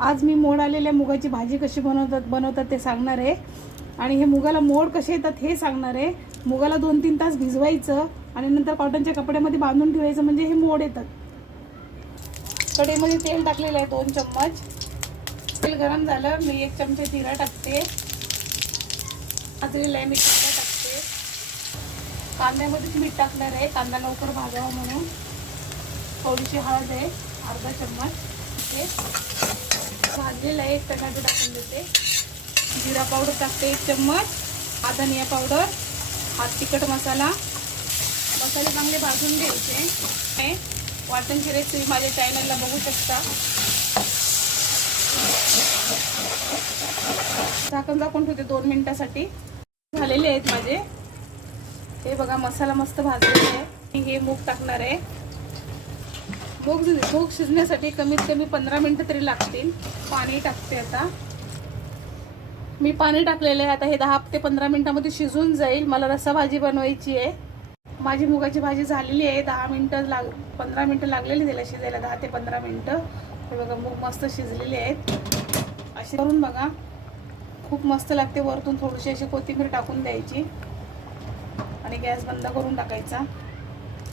आज मी मोड आलेल्या मुगाची भाजी कशी बनवतात ते सांगणार आहे. आणि हे मुगाला मोड कसे येतात हे सांगणार आहे. मुगाला 2-3 तास भिजवायचं आणि नंतर कॉटनच्या कपड्यामध्ये बांधून ठेवायचं, म्हणजे हे मोड येतात. कढईमध्ये तेल टाकलेलं आहे 2 चम्मच. तेल गरम झालं, मी 1 चमचा जिरा टाकते. भाजलेलं आहे मी कांदा टाकते. कांद्यामध्येच मीठ टाकणार आहे, कांदा लवकर भाजावा म्हणून. थोडीशी हळद आहे, अर्धा चम्मच. भाजलेला आहे, 1 टोमॅटो टाकून देते. जिरा पावडर टाकते 1 चम्मच. हा धनिया पावडर, हा तिखट मसाला. मसाले चांगले भाजून घ्यायचे. वाटणची रेसिपी माझ्या चॅनलला बघू शकता. झाकण झाकून ठेवते 2 मिनिटासाठी. झालेले आहेत माझे. हे बघा, मसाला मस्त भाजलेला आहे. हे मूग टाकणार आहे. मूग शिजण्यासाठी कमीत कमी 15 मिनिटं तरी लागतील. पाणी टाकते आता. मी पाणी टाकलेलं आहे. आता हे 10 ते 15 मिनिटांमध्ये शिजून जाईल. मला रस्सा भाजी बनवायची आहे. माझी मुगाची भाजी झालेली आहे. 15 मिनिटं लागलेली त्याला शिजायला, 10 ते 15 मिनिटं. हे बघा, मूग मस्त शिजलेले आहेत. असे करून बघा, खूप मस्त लागते. वरतून थोडीशी अशी कोथिंबीर टाकून द्यायची आणि गॅस बंद करून टाकायचा.